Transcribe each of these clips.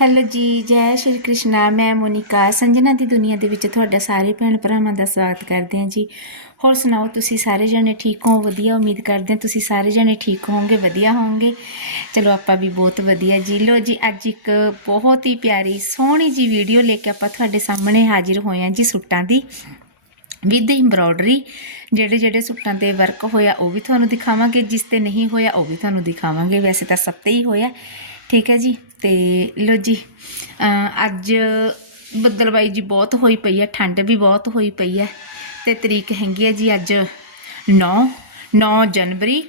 Hello ਜੀ, ਜੈ ਸ਼੍ਰੀ ਕ੍ਰਿਸ਼ਨਾ, ਮੈਂ ਮੋਨਿਕਾ। ਸੰਜਨਾ ਦੀ ਦੁਨੀਆ ਦੇ ਵਿੱਚ ਤੁਹਾਡਾ ਸਾਰੇ ਭੈਣ ਭਰਾਵਾਂ ਦਾ ਸਵਾਗਤ ਕਰਦੇ ਹਾਂ ਜੀ। ਹੋਰ ਸੁਣਾਓ, ਤੁਸੀਂ ਸਾਰੇ ਜਣੇ ਠੀਕ ਹੋ? ਵਧੀਆ, ਉਮੀਦ ਕਰਦੇ ਹਾਂ ਤੁਸੀਂ ਸਾਰੇ ਜਣੇ ਠੀਕ ਹੋਵੋਗੇ, ਵਧੀਆ ਹੋਵੋਗੇ। ਚਲੋ, ਆਪਾਂ ਵੀ ਬਹੁਤ ਵਧੀਆ ਜੀ। ਲੋ ਜੀ, ਅੱਜ ਇੱਕ ਬਹੁਤ ਹੀ ਪਿਆਰੀ, ਸੋਹਣੀ ਜੀ ਵੀਡੀਓ ਲੈ ਕੇ ਆਪਾਂ ਤੁਹਾਡੇ ਸਾਹਮਣੇ ਹਾਜ਼ਰ ਹੋਏ ਹਾਂ ਜੀ ਸੂਟਾਂ ਦੀ। ਵਿਦ ਐਮਬ੍ਰੋਇਡਰੀ ਜਿਹੜੇ ਜਿਹੜੇ ਸੂਟਾਂ ਤੇ ਵਰਕ ਹੋਇਆ ਉਹ ਵੀ ਤੁਹਾਨੂੰ ਦਿਖਾਵਾਂਗੇ, ਜਿਸ ਤੇ ਨਹੀਂ ਹੋਇਆ ਉਹ ਵੀ ਤੁਹਾਨੂੰ ਦਿਖਾਵਾਂਗੇ। ਵੈਸੇ ਤਾਂ ਸਭ ਤੇ ਹੀ ਹੋਇਆ। ਠੀਕ ਹੈ ਜੀ, ਤੇ ਲੋ ਜੀ ਅੱਜ ਬੱਦਲਬਾਈ ਜੀ ਬਹੁਤ ਹੋਈ ਪਈ ਹੈ, ਠੰਡ ਵੀ ਬਹੁਤ ਹੋਈ ਪਈ ਹੈ, ਤੇ ਤਰੀਕ ਹੈਗੀ ਹੈ ਜੀ ਅੱਜ 9 9 ਜਨਵਰੀ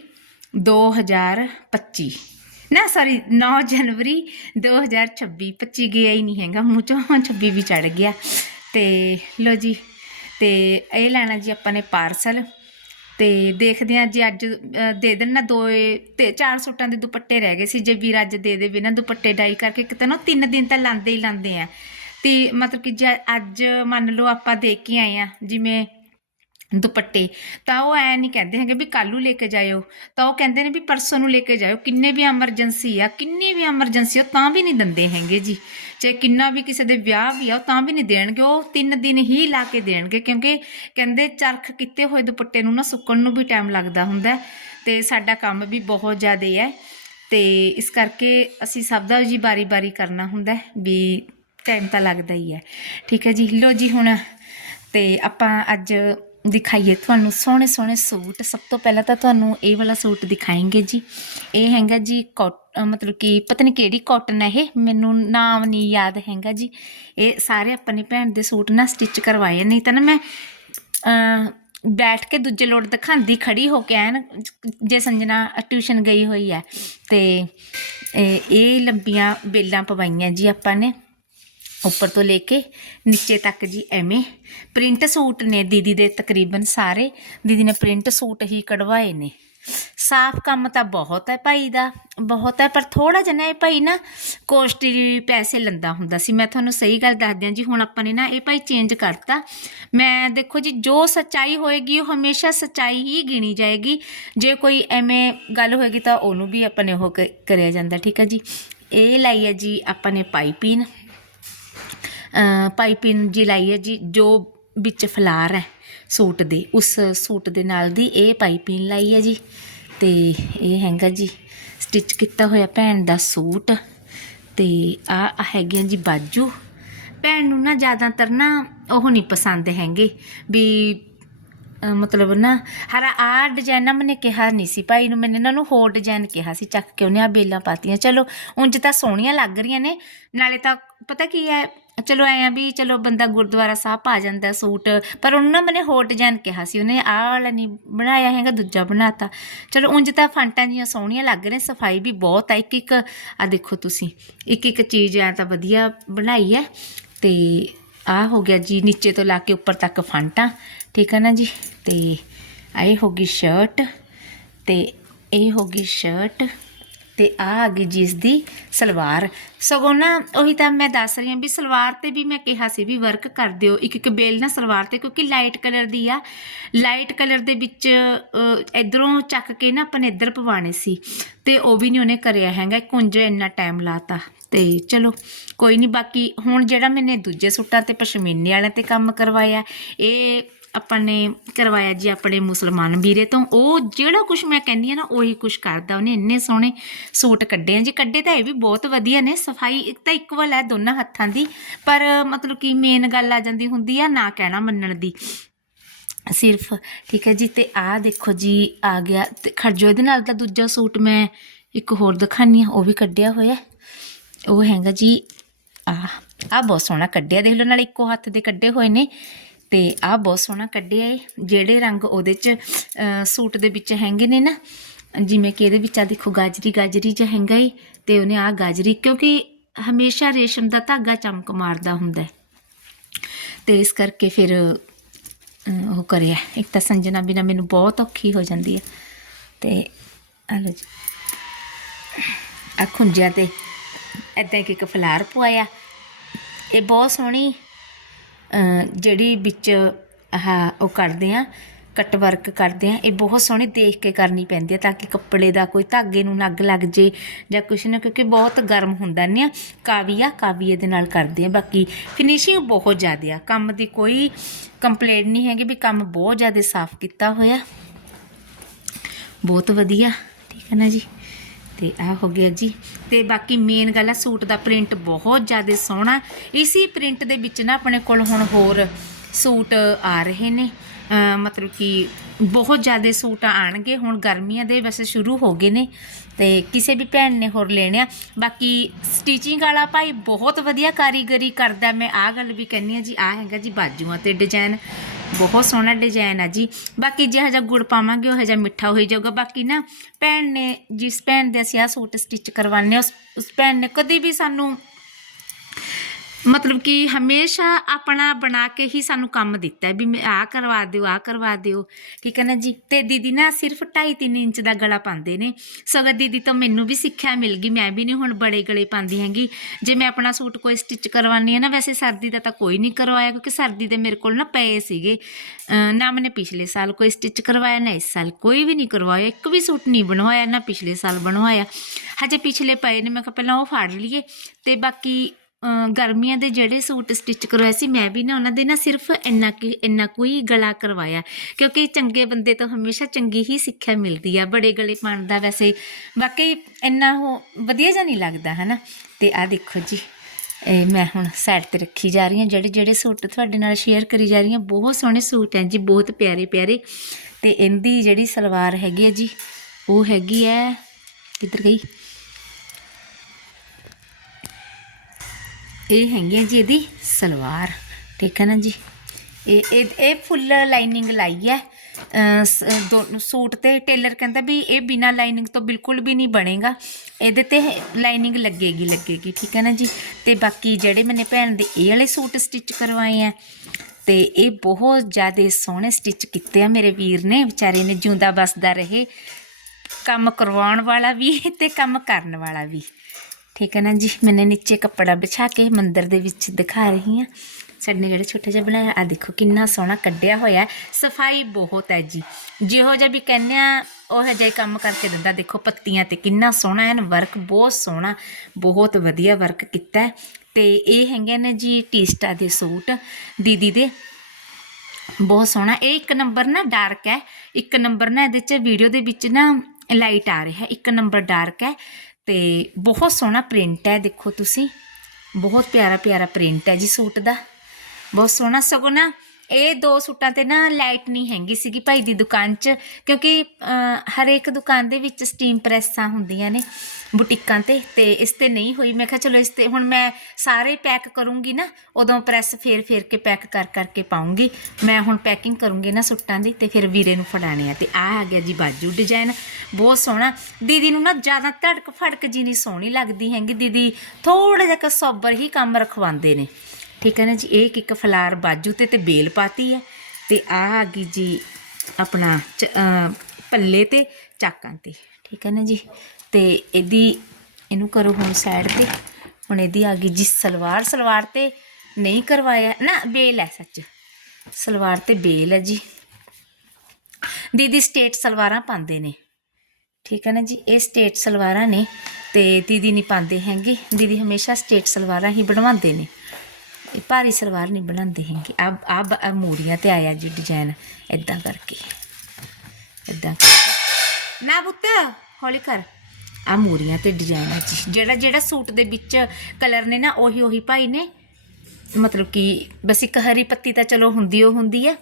2025 ਨਾ ਸੌਰੀ 9 ਜਨਵਰੀ 2026 25 ਗਿਆ ਹੀ ਨਹੀਂ ਹੈਗਾ, ਮੂੰਹ ਚੋਂ 26 ਵੀ ਚੜ ਗਿਆ, ਤੇ ਲੋ ਜੀ, ਤੇ ਇਹ ਲੈਣਾ ਜੀ ਆਪਾਂ ਨੇ ਪਾਰਸਲ। ਤੇ ਦੇਖਦੇ ਹਾਂ ਜੇ ਅੱਜ ਦੇ ਦੇਣ ਨਾ ਦੋ ਤੇ ਚਾਰ ਸੂਟਾਂ ਦੇ ਦੁਪੱਟੇ ਰਹਿ ਗਏ ਸੀ ਜੇ ਵੀਰ ਅੱਜ ਦੇ ਦੇਵੇ ਨਾ ਦੁਪੱਟੇ ਡਾਈ ਕਰਕੇ ਕਿਤੇ ਨਾ ਤਿੰਨ ਦਿਨ ਤਾਂ ਲਾਂਦੇ ਹੀ ਲਾਂਦੇ ਆ। ਤੇ ਮਤਲਬ ਕਿ ਜੇ ਅੱਜ ਮੰਨ ਲਓ ਆਪਾਂ ਦੇ ਕੇ ਆਏ ਆ ਜਿਵੇਂ ਦੁਪੱਟੇ। ਤਾਂ ਉਹ ਐ ਨਹੀਂ ਕਹਿੰਦੇ ਹੈਗੇ ਵੀ ਕੱਲ੍ਹ ਨੂੰ ਲੈ ਕੇ ਜਾਇਓ। ਤਾਂ ਉਹ ਕਹਿੰਦੇ ਨੇ ਵੀ ਪਰਸੋਂ ਨੂੰ ਲੈ ਕੇ ਜਾਇਓ। ਕਿੰਨੇ ਵੀ ਐਮਰਜੈਂਸੀ ਆ, ਕਿੰਨੀ ਵੀ ਐਮਰਜੈਂਸੀ ਉਹ ਤਾਂ ਵੀ ਨਹੀਂ ਦਿੰਦੇ ਹੈਗੇ ਜੀ। ਚਾਹੇ ਕਿੰਨਾ ਵੀ ਕਿਸੇ ਦੇ ਵਿਆਹ ਵੀ ਆ, ਉਹ ਤਾਂ ਵੀ ਨਹੀਂ ਦੇਣਗੇ। ਉਹ ਤਿੰਨ ਦਿਨ ਹੀ ਲਾ ਕੇ ਦੇਣਗੇ ਕਿਉਂਕਿ ਕਹਿੰਦੇ ਚਰਖ ਕੀਤੇ ਹੋਏ ਦੁਪੱਟੇ ਨੂੰ ਨਾ ਸੁੱਕਣ ਨੂੰ ਵੀ ਟਾਈਮ ਲੱਗਦਾ ਹੁੰਦਾ। ਹੈ ਤੇ ਸਾਡਾ ਕੰਮ ਵੀ ਬਹੁਤ ਜ਼ਿਆਦਾ ਹੈ ਤੇ ਇਸ ਕਰਕੇ ਅਸੀਂ ਸਭ ਦਾ ਜੀ ਬਾਰੀ-ਬਾਰੀ ਕਰਨਾ ਹੁੰਦਾ ਵੀ ਟਾਈਮ ਤਾਂ ਲੱਗਦਾ ਹੀ ਹੈ ਠੀਕ ਹੈ ਜੀ। ਲੋ ਜੀ ਹੁਣ ਤੇ ਆਪਾਂ ਅੱਜ ਦਿਖਾਈਏ। ਤੁਹਾਨੂੰ ਸੋਹਣੇ ਸੋਹਣੇ ਸੂਟ। ਸਭ ਤੋਂ ਪਹਿਲਾਂ ਤਾਂ ਤੁਹਾਨੂੰ ਇਹ ਵਾਲਾ ਸੂਟ ਦਿਖਾਏਂਗੇ ਜੀ। ਇਹ ਹੈਗਾ ਜੀ ਕੋਟ ਮਤਲਬ ਕਿ ਪਤਾ ਨਹੀਂ ਕਿਹੜੀ ਕਾਟਨ ਹੈ ਇਹ। ਮੈਨੂੰ ਨਾਮ ਨਹੀਂ ਯਾਦ ਹੈਗਾ ਜੀ। ਇਹ ਸਾਰੇ ਆਪਣੀ ਭੈਣ ਦੇ ਸੂਟ ਨਾ ਸਟਿਚ ਕਰਵਾਏ ਨਹੀਂ ਤਾਂ ਨਾ ਮੈਂ ਬੈਠ ਕੇ ਦੂਜੇ ਲੋਟ ਦਿਖਾਉਂਦੀ ਖੜੀ ਹੋ ਕੇ ਐਨ, ਜੇ ਸੰਜਨਾ ਟਿਊਸ਼ਨ ਗਈ ਹੋਈ ਹੈ ਤੇ, ਇਹ ਇਹ ਲੰਬੀਆਂ ਬੇਲਾਂ ਪਵਾਈਆਂ ਜੀ ਆਪਾਂ ਨੇ। ਉੱਪਰ ਤੋਂ ਲੈ ਕੇ ਨੀਚੇ ਤੱਕ ਜੀ ਐਵੇਂ ਪ੍ਰਿੰਟ ਸੂਟ ਨੇ ਦੀਦੀ ਦੇ ਤਕਰੀਬਨ ਸਾਰੇ। ਦੀਦੀ ਨੇ ਪ੍ਰਿੰਟ ਸੂਟ ਹੀ ਕਢਵਾਏ ਨੇ। ਸਾਫ਼ ਕੰਮ ਤਾਂ ਬਹੁਤ ਹੈ ਭਾਈ ਦਾ ਬਹੁਤ ਹੈ ਪਰ ਥੋੜਾ ਜਿਹਾ ਨਾ ਇਹ ਭਾਈ ਨਾ ਕੋਸਟਲੀ ਪੈਸੇ ਲੰਦਾ ਹੁੰਦਾ ਸੀ। ਮੈਂ ਤੁਹਾਨੂੰ ਸਹੀ ਗੱਲ ਦੱਸ ਦਿਆਂ ਜੀ ਹੁਣ ਆਪਾਂ ਨੇ ਨਾ ਇਹ ਭਾਈ ਚੇਂਜ ਕਰਤਾ। ਮੈਂ ਦੇਖੋ ਜੀ ਜੋ ਸੱਚਾਈ ਹੋਏਗੀ ਉਹ ਹਮੇਸ਼ਾ ਸੱਚਾਈ ਹੀ ਗਿਣੀ ਜਾਏਗੀ। ਜੇ ਕੋਈ ਐਵੇਂ ਗੱਲ ਹੋਏਗੀ ਤਾਂ ਉਹਨੂੰ ਵੀ ਆਪਾਂ ਨੇ ਉਹ ਕ- ਕਰਿਆ ਜਾਂਦਾ ਠੀਕ ਹੈ ਜੀ। ਇਹ ਲਾਈ ਹੈ ਜੀ ਆਪਾਂ ਨੇ ਪਾਈਪਿੰਗ ਅ, ਪਾਈਪਿੰਗ ਜੀ ਲਾਈ ਹੈ ਜੀ, ਜੋ ਵਿੱਚ ਫਲਾਰ ਹੈ ਸੂਟ ਦੇ, ਉਸ ਸੂਟ ਦੇ ਨਾਲ ਦੀ ਇਹ ਪਾਈਪਿੰਗ ਲਾਈ ਹੈ ਜੀ। ਤੇ ਇਹ ਹੈਗਾ ਜੀ ਸਟਿਚ ਕੀਤਾ ਹੋਇਆ ਭੈਣ ਦਾ ਸੂਟ। ਤੇ ਆ ਹੈਗੀਆਂ ਜੀ ਬਾਜੂ। ਭੈਣ ਨੂੰ ਨਾ ਜ਼ਿਆਦਾਤਰ ਨਾ ਉਹ ਨਹੀਂ ਪਸੰਦ ਹੈਗੇ ਵੀ ਮਤਲਬ ਨਾ ਹਰ ਆ ਡਿਜ਼ਾਈਨ ਨਾ ਮੈਨੇ ਕਿਹਾ ਨਹੀਂ ਸੀ ਭਾਈ ਨੂੰ, ਮੈਨੇ ਇਹਨਾਂ ਨੂੰ ਹੋਰ ਡਿਜ਼ਾਈਨ ਕਿਹਾ ਸੀ, ਚੱਕ ਕੇ ਉਹਨੇ ਆ ਬੇਲਾਂ ਪਾਤੀਆਂ। ਚਲੋ, ਉਂਝ ਤਾਂ ਸੋਹਣੀਆਂ ਲੱਗ ਰਹੀਆਂ ਨੇ, ਨਾਲੇ ਤਾਂ ਪਤਾ ਕੀ ਹੈ ਚਲੋ ਐ ਆ ਵੀ ਚਲੋ ਬੰਦਾ ਗੁਰਦੁਆਰਾ ਸਾਹਿਬ ਪਾ ਜਾਂਦਾ ਸੂਟ, ਪਰ ਉਹਨੂੰ ਨਾ ਮੈਨੇ ਹੋਰ ਡਿਜ਼ਾਈਨ ਕਿਹਾ ਸੀ, ਉਹਨੇ ਆਹ ਵਾਲਾ ਨਹੀਂ ਬਣਾਇਆ ਹੈਗਾ, ਦੂਜਾ ਬਣਾਤਾ। ਚਲੋ ਉਂਝ ਤਾਂ ਫੰਟਾਂ ਜੀਆਂ ਸੋਹਣੀਆਂ ਲੱਗ ਰਹੇ ਸਫ਼ਾਈ ਵੀ ਬਹੁਤ ਆ ਇੱਕ ਇੱਕ ਆ ਦੇਖੋ ਤੁਸੀਂ ਇੱਕ ਇੱਕ ਚੀਜ਼ ਐ ਤਾਂ ਵਧੀਆ ਬਣਾਈ ਹੈ ਤੇ ਆ ਹੋ ਗਿਆ ਜੀ ਨੀਚੇ ਤੋਂ ਲਾ ਕੇ ਉੱਪਰ ਤੱਕ ਫੰਟਾਂ, ਠੀਕ ਹੈ ਨਾ ਜੀ? ਤੇ ਆ ਇਹ ਹੋ ਗਈ ਸ਼ਰਟ ਤੇ ਇਹ ਹੋ ਗਈ ਸ਼ਰਟ ਤੇ ਆ ਆ ਗਈ ਜਿਸ ਦੀ ਸਲਵਾਰ। ਸਗੋਂ ਨਾ ਉਹੀ ਤਾਂ ਮੈਂ ਦੱਸ ਰਹੀ ਹਾਂ ਵੀ ਸਲਵਾਰ ਤੇ ਵੀ ਮੈਂ ਕਿਹਾ ਸੀ ਵੀ ਵਰਕ ਕਰ ਦਿਓ। ਇੱਕ ਇੱਕ ਬੇਲ ਨਾ ਸਲਵਾਰ ਤੇ ਕਿਉਂਕਿ ਲਾਈਟ ਕਲਰ ਦੀ ਆ। ਲਾਈਟ ਕਲਰ ਦੇ ਵਿੱਚ ਅ, ਇਧਰੋਂ ਚੱਕ ਕੇ ਨਾ ਆਪਾਂ ਨੇ ਇੱਧਰ ਪਵਾਣੇ ਸੀ। ਤੇ ਉਹ ਵੀ ਨਹੀਂ ਉਹਨੇ ਕਰਿਆ ਹੈਗਾ। ਕੁੰਜ ਇੰਨਾ ਟਾਈਮ ਲਾਤਾ। ਤੇ ਚਲੋ ਕੋਈ ਨਹੀਂ ਬਾਕੀ ਹੁਣ ਜਿਹੜਾ ਮੈਨੇ ਦੂਜੇ ਸੂਟਾਂ ਤੇ ਪਸ਼ਮੀਨੇ ਵਾਲਿਆਂ ਤੇ ਕੰਮ ਕਰਵਾਇਆ ਇਹ ਆਪਾਂ ਨੇ ਕਰਵਾਇਆ ਜੀ ਆਪਣੇ ਮੁਸਲਮਾਨ ਵੀਰੇ ਤੋਂ। ਉਹ ਜਿਹੜਾ ਕੁਝ ਮੈਂ ਕਹਿੰਦੀ ਆ ਨਾ, ਉਹੀ ਕੁਝ ਕਰਦਾ। ਉਹਨੇ ਇੰਨੇ ਸੋਹਣੇ ਸੂਟ ਕੱਢੇ ਆ। ਜੀ ਕੱਢੇ ਤਾਂ ਇਹ ਵੀ ਬਹੁਤ ਵਧੀਆ ਨੇ। ਸਫ਼ਾਈ ਇੱਕ ਤਾਂ ਇਕੁਅਲ ਹੈ ਦੋਨਾਂ ਹੱਥਾਂ ਦੀ। ਪਰ ਮਤਲਬ ਕਿ ਮੇਨ ਗੱਲ ਆ ਜਾਂਦੀ ਹੁੰਦੀ ਆ ਨਾ ਕਹਿਣਾ ਮੰਨਣ ਦੀ। ਸਿਰਫ, ਠੀਕ ਹੈ ਜੀ, ਤੇ ਆਹ ਦੇਖੋ ਜੀ, ਆ ਗਿਆ। ਤੇ ਖਰਜੋ, ਇਹਦੇ ਨਾਲ ਤਾਂ ਦੂਜਾ ਸੂਟ ਮੈਂ ਇੱਕ ਹੋਰ ਦਿਖਾਨੀ ਆ ਉਹ ਵੀ ਕੱਢਿਆ ਹੋਇਆ। ਉਹ ਹੈਗਾ ਜੀ ਆ ਆ ਬਹੁਤ ਸੋਹਣਾ ਕੱਢਿਆ। ਦੇਖ ਲਓ, ਨਾਲ ਇੱਕੋ ਹੱਥ ਦੇ ਕੱਢੇ ਹੋਏ ਨੇ। ਤੇ ਆ ਬਹੁਤ ਸੋਹਣਾ ਕੱਢਿਆ ਏ। ਜਿਹੜੇ ਰੰਗ ਉਹਦੇ ਚ ਸੂਟ ਦੇ ਵਿੱਚ ਹੈਗੇ ਨੇ ਨਾ, ਜਿਵੇਂ ਕਿ ਇਹਦੇ ਵਿੱਚ ਆ ਦੇਖੋ ਗਾਜਰੀ ਗਾਜਰੀ ਜਿਹਾ ਹੈਗਾ ਏ ਤੇ ਉਹਨੇ ਆ ਗਾਜਰੀ, ਕਿਉਂਕਿ ਹਮੇਸ਼ਾ ਰੇਸ਼ਮ ਦਾ ਧਾਗਾ ਚਮਕ ਮਾਰਦਾ ਹੁੰਦਾ ਹੈ ਤੇ ਇਸ ਕਰਕੇ ਫਿਰ ਉਹ ਕਰਿਆ। ਇੱਕ ਤਾਂ ਸੰਜਨਾ ਬਿਨਾ ਮੈਨੂੰ ਬਹੁਤ ਔਖੀ ਹੋ ਜਾਂਦੀ ਹੈ ਤੇ ਆ ਲਓ ਜੀ। ਆ ਖੁੰਝਿਆਂ ਤੇ ਏਦਾਂ ਕਿ ਇੱਕ ਫਲਾਰ ਪਵਾਇਆ। ਇਹ ਬਹੁਤ ਸੋਹਣੀ ਜਿਹੜੀ ਵਿੱਚ ਆਹ ਉਹ ਕਰਦੇ ਹਾਂ ਕੱਟ ਵਰਕ ਕਰਦੇ ਆ, ਇਹ ਬਹੁਤ ਸੋਹਣੀ ਦੇਖ ਕੇ ਕਰਨੀ ਪੈਂਦੀ ਹੈ ਤਾਂ ਕਿ ਕੱਪੜੇ ਦਾ ਕੋਈ ਧਾਗੇ ਨੂੰ ਨੱਗ ਲੱਗ ਜੇ ਜਾਂ ਕੁਛ ਨਾ, ਕਿਉਂਕਿ ਬਹੁਤ ਗਰਮ ਹੁੰਦਾ ਨੇ ਕਾਵੀਆ ਕਾਵੀਏ ਦੇ ਨਾਲ ਕਰਦੇ ਆ, ਬਾਕੀ ਫਿਨਿਸ਼ਿੰਗ ਬਹੁਤ ਜ਼ਿਆਦਾ ਆ, ਕੰਮ ਦੀ ਕੋਈ ਕੰਪਲੇਂਟ ਨਹੀਂ ਹੈਗੀ ਵੀ ਕੰਮ ਬਹੁਤ ਜ਼ਿਆਦਾ ਸਾਫ਼ ਕੀਤਾ ਹੋਇਆ। ਬਹੁਤ ਵਧੀਆ, ਠੀਕ ਹੈ ਨਾ ਜੀ? ਤੇ ਆ ਹੋ ਗਿਆ ਜੀ। ਤੇ ਬਾਕੀ ਮੇਨ ਗੱਲ ਆ, ਸੂਟ ਦਾ ਪ੍ਰਿੰਟ ਬਹੁਤ ਜ਼ਿਆਦਾ ਸੋਹਣਾ। ਇਸੀ ਪ੍ਰਿੰਟ ਦੇ ਵਿੱਚ ਨਾ ਆਪਣੇ ਕੋਲ ਹੁਣ ਹੋਰ ਸੂਟ ਆ ਰਹੇ ਨੇ। ਮਤਲਬ ਕਿ ਬਹੁਤ ਜ਼ਿਆਦਾ ਸੂਟ ਆਣਗੇ। ਹੁਣ ਗਰਮੀਆਂ ਦੇ ਵੈਸੇ ਸ਼ੁਰੂ ਹੋ ਗਏ ਨੇ ਤੇ ਕਿਸੇ ਵੀ ਭੈਣ ਨੇ ਹੋਰ ਲੈਣੇ ਆ। ਬਾਕੀ ਸਟਿਚਿੰਗ ਵਾਲਾ ਭਾਈ ਬਹੁਤ ਵਧੀਆ ਕਾਰੀਗਰੀ ਕਰਦਾ। ਮੈਂ ਆਹ ਗੱਲ ਵੀ ਕਹਿੰਨੀ ਆ ਜੀ ਆ ਹੈਗਾ ਜੀ ਬਾਜੂਆਂ ਤੇ ਡਿਜ਼ਾਈਨ ਬਹੁਤ ਸੋਹਣਾ ਡਿਜ਼ਾਈਨ ਆ ਜੀ। ਬਾਕੀ ਜਿਹੜਾ ਜਿਹਾ ਗੁੜ ਪਾਵਾਂਗੇ ਉਹ ਜਿਹਾ ਮਿੱਠਾ ਹੋਈ ਜਾਊਗਾ। ਬਾਕੀ ਨਾ ਭੈਣ ਨੇ ਜਿਸ ਭੈਣ ਦੇ ਅਸੀਂ ਆ ਸੂਟ ਸਟਿਚ ਕਰਵਾਉਂਦੇ ਹਾਂ, ਉਸ ਭੈਣ ਨੇ ਕਦੇ ਵੀ ਸਾਨੂੰ ਮਤਲਬ ਕਿ ਹਮੇਸ਼ਾ ਆਪਣਾ ਬਣਾ ਕੇ ਹੀ ਸਾਨੂੰ ਕੰਮ ਦਿੱਤਾ ਵੀ ਮੈਂ ਆਹ ਕਰਵਾ ਦਿਓ, ਆਹ ਕਰਵਾ ਦਿਓ। ਠੀਕ ਹੈ ਨਾ ਜੀ? ਤੇ ਦੀਦੀ ਨਾ ਸਿਰਫ 2.5 ਇੰਚ ਦਾ ਗਲਾ ਪਾਉਂਦੇ ਨੇ। ਸਗੋਂ ਦੀਦੀ ਤਾਂ ਮੈਨੂੰ ਵੀ ਸਿੱਖਿਆ ਮਿਲ ਗਈ। ਮੈਂ ਵੀ ਨਹੀਂ ਹੁਣ ਬੜੇ ਗਲੇ ਪਾਉਂਦੀ ਹੈਗੀ। ਜੇ ਮੈਂ ਆਪਣਾ ਸੂਟ ਕੋਈ ਸਟਿਚ ਕਰਵਾਉਣੀ ਹੈ ਨਾ, ਵੈਸੇ ਸਰਦੀ ਦਾ ਤਾਂ ਕੋਈ ਨਹੀਂ ਕਰਵਾਇਆ, ਕਿਉਂਕਿ ਸਰਦੀ ਦੇ ਮੇਰੇ ਕੋਲ ਨਾ ਪਏ ਸੀਗੇ। ਨਾ ਮੈਨੇ ਪਿਛਲੇ ਸਾਲ ਕੋਈ ਸਟਿਚ ਕਰਵਾਇਆ, ਨਾ ਇਸ ਸਾਲ ਕੋਈ ਵੀ ਨਹੀਂ ਕਰਵਾਇਆ। ਇੱਕ ਵੀ ਸੂਟ ਨਹੀਂ ਬਣਵਾਇਆ, ਨਾ ਪਿਛਲੇ ਸਾਲ ਬਣਵਾਇਆ। ਹਜੇ ਪਿਛਲੇ ਪਏ ਨੇ, ਮੈਂ ਕਿਹਾ ਪਹਿਲਾਂ ਉਹ ਫਾੜ ਲਈਏ। ਤੇ ਬਾਕੀ ਗਰਮੀਆਂ ਦੇ ਜਿਹੜੇ ਸੂਟ ਸਟਿਚ ਕਰਵਾਏ ਸੀ, ਮੈਂ ਵੀ ਨਾ ਉਹਨਾਂ ਦੇ ਨਾ ਸਿਰਫ ਇੰਨਾ ਕਿ, ਇੰਨਾ ਕੋਈ ਗਲਾ ਕਰਵਾਇਆ। ਕਿਉਂਕਿ ਚੰਗੇ ਬੰਦੇ ਤੋਂ ਹਮੇਸ਼ਾ ਚੰਗੀ ਹੀ ਸਿੱਖਿਆ ਮਿਲਦੀ ਆ, ਬੜੇ ਗਲੇ ਪਾਉਣ ਦਾ ਵੈਸੇ ਬਾਕੀ ਇੰਨਾ ਉਹ ਵਧੀਆ ਜਿਹਾ ਨਹੀਂ ਲੱਗਦਾ, ਹਨਾ? ਤੇ ਆ ਦੇਖੋ ਜੀ, ਇਹ ਮੈਂ ਹੁਣ ਸਾਈਡ ਤੇ ਰੱਖੀ ਜਾ ਰਹੀ ਹਾਂ, ਜਿਹੜੇ ਜਿਹੜੇ ਸੂਟ ਤੁਹਾਡੇ ਨਾਲ ਸ਼ੇਅਰ ਕਰੀ ਜਾ ਰਹੀ ਹਾਂ, ਬਹੁਤ ਸੋਹਣੇ ਸੂਟ ਹੈ ਜੀ, ਬਹੁਤ ਪਿਆਰੇ ਪਿਆਰੇ। ਤੇ ਇਹਦੀ ਜਿਹੜੀ ਸਲਵਾਰ ਹੈਗੀ ਹੈ ਜੀ, ਉਹ ਹੈਗੀ ਹੈ, ਕਿੱਧਰ ਗਈ? ਇਹ ਹੈਗੀ ਹੈ ਜੀ ਇਹਦੀ ਸਲਵਾਰ। ਠੀਕ ਹੈ ਨਾ ਜੀ? ਇਹ ਇਹ ਇਹ ਫੁੱਲ ਲਾਈਨਿੰਗ ਲਾਈ ਹੈ। ਸ- ਦੋ- ਸੂਟ ਤੇ ਟੇਲਰ ਕਹਿੰਦਾ ਵੀ ਇਹ ਬਿਨਾ ਲਾਈਨਿੰਗ ਤੋਂ ਬਿਲਕੁਲ ਵੀ ਨਹੀਂ ਬਣੇਗਾ। ਇਹਦੇ ਤੇ ਲਾਈਨਿੰਗ ਲੱਗੇਗੀ ਲੱਗੇਗੀ। ਠੀਕ ਹੈ ਨਾ ਜੀ? ਤੇ ਬਾਕੀ ਜਿਹੜੇ ਮੈਨੇ ਭੈਣ ਦੇ ਇਹ ਵਾਲੇ ਸੂਟ ਸਟਿਚ ਕਰਵਾਏ ਆ, ਤੇ ਇਹ ਬਹੁਤ ਜ਼ਿਆਦਾ ਸੋਹਣੇ ਸਟਿਚ ਕੀਤੇ ਆ ਮੇਰੇ ਵੀਰ ਨੇ। ਵਿਚਾਰੇ ਨੇ ਜਿਉਂਦਾ ਬਸਦਾ ਰਹੇ। ਕੰਮ ਕਰਵਾਉਣ ਵਾਲਾ ਵੀ ਤੇ ਕੰਮ ਕਰਨ ਵਾਲਾ ਵੀ। ਠੀਕ ਹੈ ਨਾ ਜੀ? ਮੈਨੇ ਨੀਚੇ ਕੱਪੜਾ ਵਿਛਾ ਕੇ ਮੰਦਰ ਦੇ ਵਿੱਚ ਦਿਖਾ ਰਹੀ ਹਾਂ। ਸਾਡੇ ਨੇ ਜਿਹੜਾ ਛੋਟਾ ਜਿਹਾ ਬਣਾਇਆ ਆ ਦੇਖੋ ਕਿੰਨਾ ਸੋਹਣਾ ਕੱਢਿਆ ਹੋਇਆ। ਸਫ਼ਾਈ ਬਹੁਤ ਹੈ ਜੀ। ਜਿਹੋ ਜਿਹਾ ਵੀ ਕਹਿੰਦੇ ਆ ਉਹ ਜਿਹਾ ਹੀ ਕੰਮ ਕਰਕੇ ਦਿੰਦਾ। ਦੇਖੋ ਪੱਤੀਆਂ ਤੇ ਕਿੰਨਾ ਸੋਹਣਾ ਹੈ ਵਰਕ ਬਹੁਤ ਸੋਹਣਾ। ਬਹੁਤ ਵਧੀਆ ਵਰਕ ਕੀਤਾ ਹੈ। ਤੇ ਇਹ ਹੈਗੇ ਨੇ ਜੀ ਟੀਸਟਾ ਦੇ ਸੂਟ ਦੀਦੀ ਦੇ। ਬਹੁਤ ਸੋਹਣਾ। ਇਹ ਇੱਕ ਨੰਬਰ ਨਾ ਡਾਰਕ ਹੈ। ਇੱਕ ਨੰਬਰ ਨਾ ਇਹਦੇ ਚ ਵੀਡੀਓ ਦੇ ਵਿੱਚ ਨਾ ਲਾਈਟ ਆ ਰਿਹਾ। ਹੈ ਇੱਕ ਨੰਬਰ ਡਾਰਕ ਹੈ। ਤੇ ਬਹੁਤ ਸੋਹਣਾ ਪ੍ਰਿੰਟ ਹੈ, ਦੇਖੋ ਤੁਸੀਂ। ਬਹੁਤ ਪਿਆਰਾ ਪਿਆਰਾ ਪ੍ਰਿੰਟ ਹੈ ਜੀ ਸੂਟ ਦਾ। ਬਹੁਤ ਸੋਹਣਾ ਸਗੋਂ ਨਾ ਇਹ ਦੋ ਸੂਟਾਂ ਤੇ ਨਾ ਲਾਈਟ ਨਹੀਂ ਹੈਗੀ ਸੀਗੀ ਭਾਈ ਦੀ ਦੁਕਾਨ 'ਚ, ਕਿਉਂਕਿ ਹਰੇਕ ਦੁਕਾਨ ਦੇ ਵਿੱਚ ਸਟੀਮ ਪ੍ਰੈਸਾਂ ਹੁੰਦੀਆਂ ਨੇ ਬੁਟੀਕਾਂ ਤੇ ਤੇ ਇਸ ਤੇ ਨਹੀਂ ਹੋਈ। ਮੈਂ ਕਿਹਾ ਚਲੋ ਇਸ ਤੇ ਹੁਣ ਮੈਂ ਸਾਰੇ ਪੈਕ ਕਰੂੰਗੀ ਨਾ, ਉਦੋਂ ਪ੍ਰੈਸ ਫੇਰ ਫੇਰ ਕੇ ਪੈਕ ਕਰ ਕਰਕੇ ਪਾਉਂਗੀ। ਮੈਂ ਹੁਣ ਪੈਕਿੰਗ ਕਰੂੰਗੀ ਨਾ ਸੂਟਾਂ ਦੀ ਤੇ ਫਿਰ ਵੀਰੇ ਨੂੰ ਫੜਾਣੇ ਆ। ਤੇ ਆ ਆ ਗਿਆ ਜੀ ਬਾਜੂ ਡਿਜ਼ਾਈਨ ਬਹੁਤ ਸੋਹਣਾ। ਦੀਦੀ ਨੂੰ ਨਾ ਜ਼ਿਆਦਾ ਧੜਕ ਫੜਕ ਜੀ ਨਹੀਂ ਸੋਹਣੀ ਲੱਗਦੀ ਹੈਗੀ। ਦੀਦੀ ਥੋੜਾ ਜਿਹਾ ਕਸੌਬਰ ਹੀ ਕੰਮ ਰਖਵਾਉਂਦੇ ਨੇ। ਠੀਕ ਹੈ ਨਾ ਜੀ, ਇਹ ਇੱਕ ਫਲਾਰ ਬਾਜੂ ਤੇ ਤੇ ਬੇਲ ਪਾਤੀ ਹੈ ਤੇ ਆਹ ਆ ਗਈ ਜੀ ਆਪਣਾ ਚ- ਪੱਲੇ ਤੇ ਚਾਕਾਂ ਤੇ, ਠੀਕ ਹੈ ਨਾ ਜੀ? ਤੇ ਇਹਦੀ, ਇਹਨੂੰ ਕਰੋ ਹੁਣ ਸਾਈਡ ਤੇ, ਹੁਣ ਇਹਦੀ ਆ ਗਈ ਜੀ ਸਲਵਾਰ। ਸਲਵਾਰ ਤੇ ਨਹੀਂ ਕਰਵਾਇਆ, ਨਾ, ਬੇਲ ਹੈ ਸੱਚ। ਸਲਵਾਰ ਤੇ ਬੇਲ ਹੈ ਜੀ। ਦੀਦੀ ਸਟੇਟ ਸਲਵਾਰਾਂ ਪਾਉਂਦੇ ਨੇ, ਠੀਕ ਹੈ ਨਾ ਜੀ? ਇਹ ਸਟੇਟ ਸਲਵਾਰਾਂ ਨੇ ਤੇ ਦੀਦੀ ਨਹੀਂ ਪਾਉਂਦੇ ਹੈਗੇ। ਦੀਦੀ ਹਮੇਸ਼ਾ ਸਟੇਟ ਸਲਵਾਰਾਂ ਹੀ ਬਣਵਾਉਂਦੇ ਨੇ। ਇਹ ਭਾਰੀ ਸਲਵਾਰ ਨਹੀਂ ਬਣਾਉਂਦੇ ਹੈਗੇ। ਆ ਆ ਮੂਰੀਆਂ ਤੇ ਆਇਆ ਜੀ ਡਿਜ਼ਾਈਨ ਇਦਾਂ ਕਰਕੇ। ਇਦਾਂ ਨਾ ਪੁੱਤ, ਹੌਲੀ ਕਰ। ਆ ਮੂਰੀਆਂ ਤੇ ਡਿਜ਼ਾਈਨ ਹੈ ਜੀ। ਜਿਹੜਾ ਜਿਹੜਾ ਸੂਟ ਦੇ ਵਿੱਚ ਕਲਰ ਨੇ ਨਾ, ਉਹੀ ਉਹੀ ਭਾਈ ਨੇ। ਮਤਲਬ ਕਿ ਬਸ ਇੱਕ ਹਰੀ ਪੱਤੀ ਤਾਂ ਚਲੋ ਹੁੰਦੀ, ਉਹ ਹੁੰਦੀ ਆ।